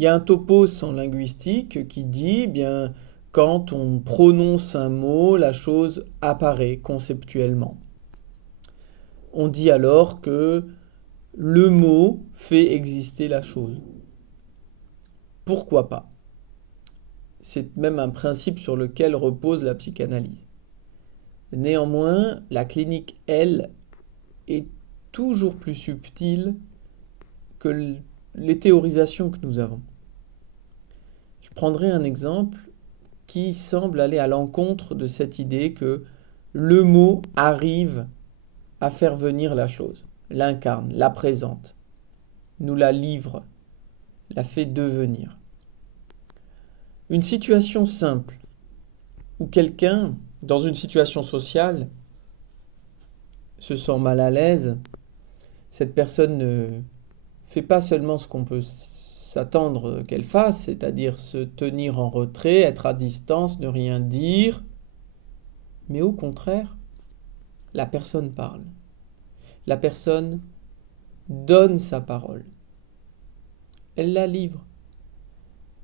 Il y a un topos en linguistique qui dit, bien, quand on prononce un mot, la chose apparaît conceptuellement. On dit alors que le mot fait exister la chose. Pourquoi pas? C'est même un principe sur lequel repose la psychanalyse. Néanmoins, la clinique, elle, est toujours plus subtile que les théorisations que nous avons. Je prendrai un exemple qui semble aller à l'encontre de cette idée que le mot arrive à faire venir la chose, l'incarne, la présente, nous la livre, la fait devenir. Une situation simple où quelqu'un, dans une situation sociale, se sent mal à l'aise, cette personne ne fait pas seulement ce qu'on peut s'attendre qu'elle fasse, c'est-à-dire se tenir en retrait, être à distance, ne rien dire, mais au contraire, la personne parle. La personne donne sa parole. Elle la livre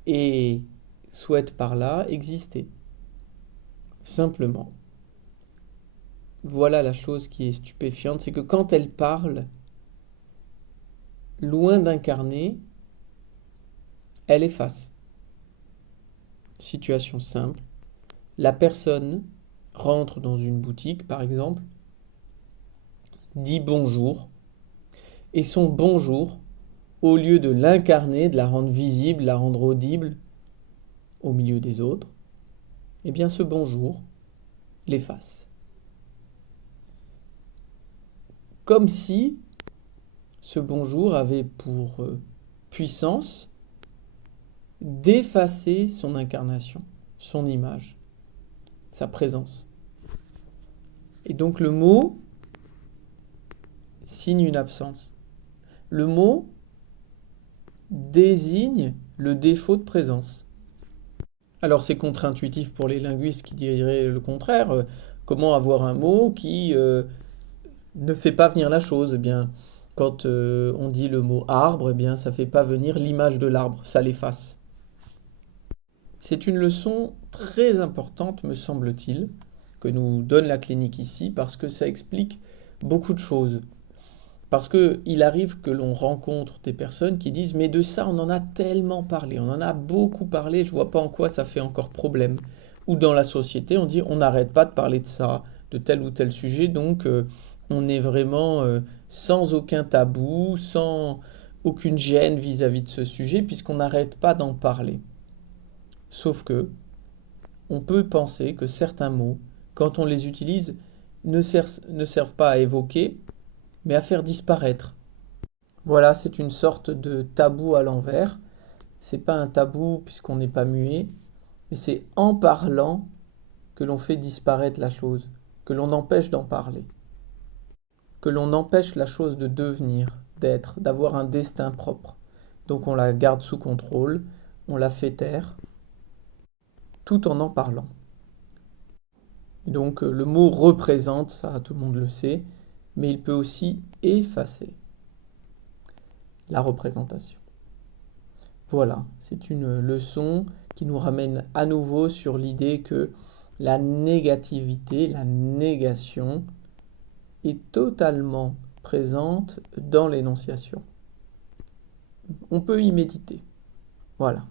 et souhaite par là exister. Simplement, voilà la chose qui est stupéfiante, c'est que quand elle parle, loin d'incarner, elle efface. Situation simple, la personne rentre dans une boutique, par exemple, dit bonjour, et son bonjour, au lieu de l'incarner, de la rendre visible, de la rendre audible au milieu des autres, eh bien ce bonjour l'efface. Comme si ce bonjour avait pour puissance d'effacer son incarnation, son image, sa présence. Et donc le mot signe une absence. Le mot désigne le défaut de présence. Alors c'est contre-intuitif pour les linguistes qui diraient le contraire. Comment avoir un mot qui ne fait pas venir la chose? Eh bien, quand on dit le mot arbre, eh bien, ça ne fait pas venir l'image de l'arbre, ça l'efface. C'est une leçon très importante, me semble-t-il, que nous donne la clinique ici, parce que ça explique beaucoup de choses. Parce qu'il arrive que l'on rencontre des personnes qui disent mais de ça on en a tellement parlé, on en a beaucoup parlé, je vois pas en quoi ça fait encore problème. Ou dans la société on dit on n'arrête pas de parler de ça, de tel ou tel sujet, donc on est vraiment sans aucun tabou, sans aucune gêne vis-à-vis de ce sujet, puisqu'on n'arrête pas d'en parler. Sauf que on peut penser que certains mots, quand on les utilise, ne servent pas à évoquer, mais à faire disparaître. Voilà, c'est une sorte de tabou à l'envers. C'est pas un tabou puisqu'on n'est pas muet, mais c'est en parlant que l'on fait disparaître la chose, que l'on empêche d'en parler, que l'on empêche la chose de devenir, d'être, d'avoir un destin propre. Donc on la garde sous contrôle, on la fait taire, tout en parlant. Et donc le mot représente, ça tout le monde le sait, mais il peut aussi effacer la représentation. Voilà, c'est une leçon qui nous ramène à nouveau sur l'idée que la négativité, la négation est totalement présente dans l'énonciation. On peut y méditer. Voilà.